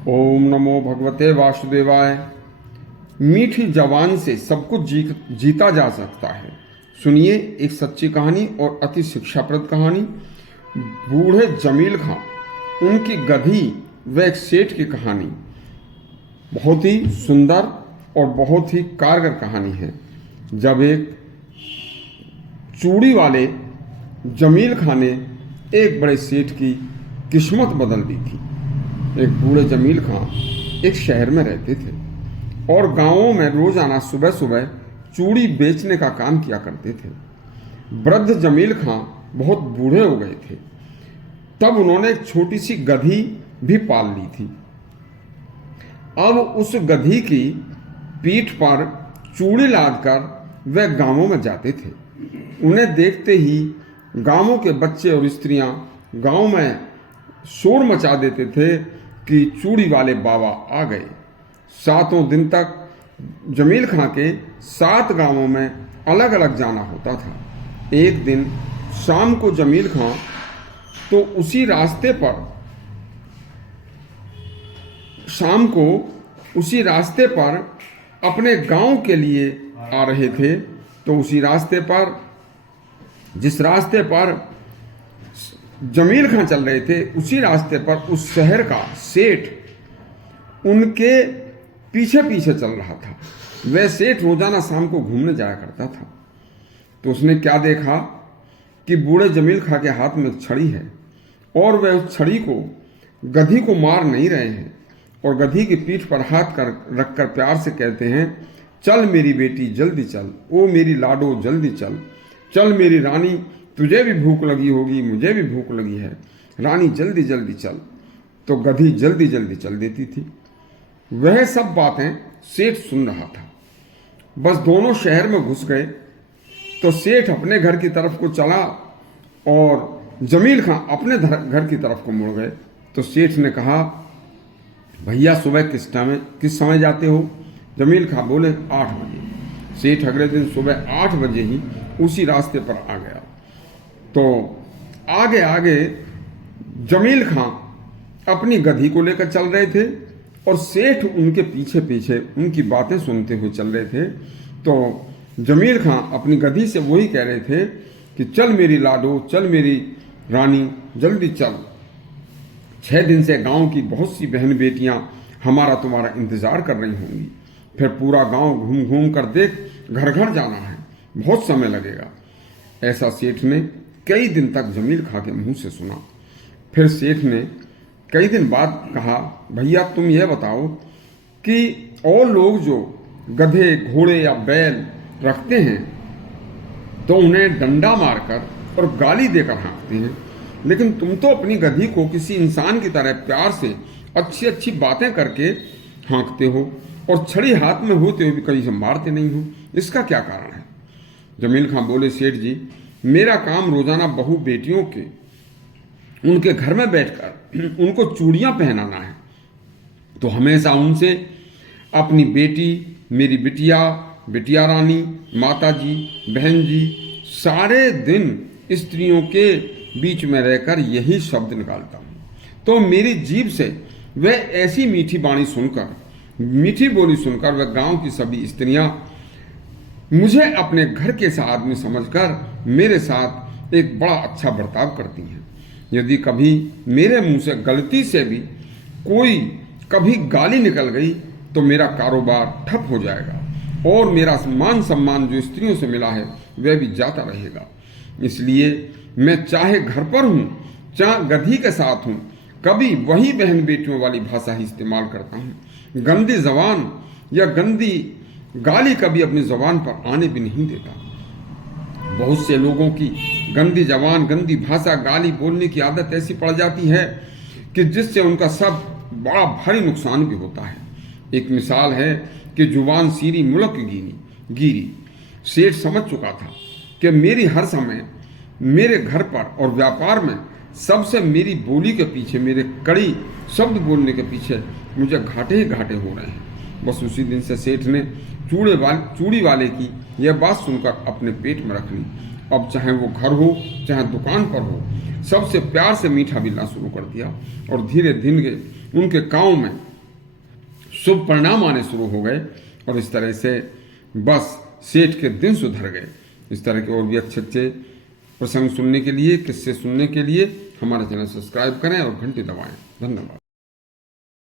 ओम नमो भगवते वासुदेवाय। मीठी जबान से सब कुछ जीता जा सकता है। सुनिए एक सच्ची कहानी और अति शिक्षाप्रद कहानी। बूढ़े जमील खां, उनकी गधी व एक सेठ की कहानी। बहुत ही सुंदर और बहुत ही कारगर कहानी है। जब एक चूड़ी वाले जमील खां ने एक बड़े सेठ की किस्मत बदल दी थी। एक बूढ़े जमील खां एक शहर में रहते थे और गांवों में रोजाना सुबह सुबह चूड़ी बेचने का काम किया करते थे। वृद्ध जमील खां बहुत बूढ़े हो गए थे। तब उन्होंने एक छोटी सी गधी भी पाल ली थी। अब उस गधी की पीठ पर चूड़ी लादकर वे गांवों में जाते थे। उन्हें देखते ही गांवों के बच्चे और स्त्रियां गांव में शोर मचा देते थे कि चूड़ी वाले बाबा आ गए। 7 दिन तक जमील खां के 7 गांवों में अलग अलग जाना होता था। एक दिन शाम को जमील खां तो उसी रास्ते पर अपने गांव के लिए आ रहे थे। तो जिस रास्ते पर जमील खां चल रहे थे, उसी रास्ते पर उस शहर का सेठ उनके पीछे पीछे चल रहा था। वह सेठ रोजाना शाम को घूमने जाया करता था। तो उसने क्या देखा कि बूढ़े जमील खां के हाथ में एक छड़ी है और वह उस छड़ी को गधी को मार नहीं रहे हैं और गधी की पीठ पर हाथ रखकर प्यार से कहते हैं, चल मेरी बेटी जल्दी चल, ओ मेरी लाडो जल्दी चल, चल मेरी रानी, तुझे भी भूख लगी होगी, मुझे भी भूख लगी है, रानी जल्दी जल्दी चल। तो गधी जल्दी जल्दी चल देती थी। वह सब बातें सेठ सुन रहा था। बस दोनों शहर में घुस गए तो सेठ अपने घर की तरफ को चला और जमील खां अपने घर की तरफ को मुड़ गए। तो सेठ ने कहा, भैया सुबह किस समय जाते हो? जमील खां बोले 8 बजे। सेठ अगले दिन सुबह 8 बजे ही उसी रास्ते पर आ गया। तो आगे आगे जमील खां अपनी गधी को लेकर चल रहे थे और सेठ उनके पीछे पीछे उनकी बातें सुनते हुए चल रहे थे। तो जमील खां अपनी गधी से वही कह रहे थे कि चल मेरी लाडो, चल मेरी रानी, जल्दी चल। 6 दिन से गांव की बहुत सी बहन बेटियां हमारा तुम्हारा इंतजार कर रही होंगी। फिर पूरा गांव घूम घूम कर देख, घर घर जाना है, बहुत समय लगेगा। ऐसा सेठ ने कई दिन तक जमील खां के मुंह से सुना। फिर सेठ ने कई दिन बाद कहा, भैया तुम यह बताओ कि और लोग जो गधे, घोड़े या बैल रखते हैं तो उन्हें डंडा मारकर और गाली देकर हाँकते हैं, लेकिन तुम तो अपनी गधी को किसी इंसान की तरह प्यार से अच्छी अच्छी बातें करके हाँकते हो और छड़ी हाथ में होते हुए भी कहीं से मारते नहीं हो। इसका क्या कारण है? जमील खां बोले, सेठ जी, मेरा काम रोजाना बहू बेटियों के उनके घर में बैठकर उनको चूड़ियां पहनाना है। तो हमेशा उनसे अपनी बेटी, मेरी बिटिया, बिटिया रानी, माता जी, बहन जी, सारे दिन स्त्रियों के बीच में रहकर यही शब्द निकालता हूँ। तो मेरी जीभ से वह ऐसी मीठी बोली सुनकर वह गांव की सभी स्त्रियां मुझे अपने घर के सा आदमी समझकर मेरे साथ एक बड़ा अच्छा बर्ताव करती हैं। यदि कभी मेरे मुंह से गलती से भी कभी गाली निकल गई तो मेरा कारोबार ठप हो जाएगा और मेरा मान सम्मान जो स्त्रियों से मिला है वह भी जाता रहेगा। इसलिए मैं चाहे घर पर हूँ, चाहे गधी के साथ हूँ, कभी वही बहन बेटियों वाली भाषा ही इस्तेमाल करता हूँ। गंदी जबान या गंदी गाली कभी अपनी जबान पर आने भी नहीं देता। बहुत से लोगों की गंदी जबान, गंदी भाषा, गाली बोलने की आदत ऐसी पड़ जाती है कि जिससे उनका सब बड़ा भारी नुकसान भी होता है। एक मिसाल है कि जुबान सीरी मुल्क गिरी। सेठ समझ चुका था कि मेरी हर समय मेरे घर पर और व्यापार में सबसे मेरी बोली के पीछे, मेरे कड़ी शब्द बोलने के पीछे मुझे घाटे ही घाटे हो रहे हैं। बस उसी दिन से सेठ ने चूड़ी वाले की यह बात सुनकर अपने पेट में रख ली। अब चाहे वो घर हो चाहे दुकान पर हो, सबसे प्यार से मीठा मिलना शुरू कर दिया और धीरे धीरे उनके गांव में शुभ परिणाम आने शुरू हो गए और इस तरह से बस सेठ के दिन सुधर गए। इस तरह के और भी अच्छे अच्छे प्रसंग सुनने के लिए, किस्से सुनने के लिए हमारा चैनल सब्सक्राइब करें और घंटी दबाएं। धन्यवाद।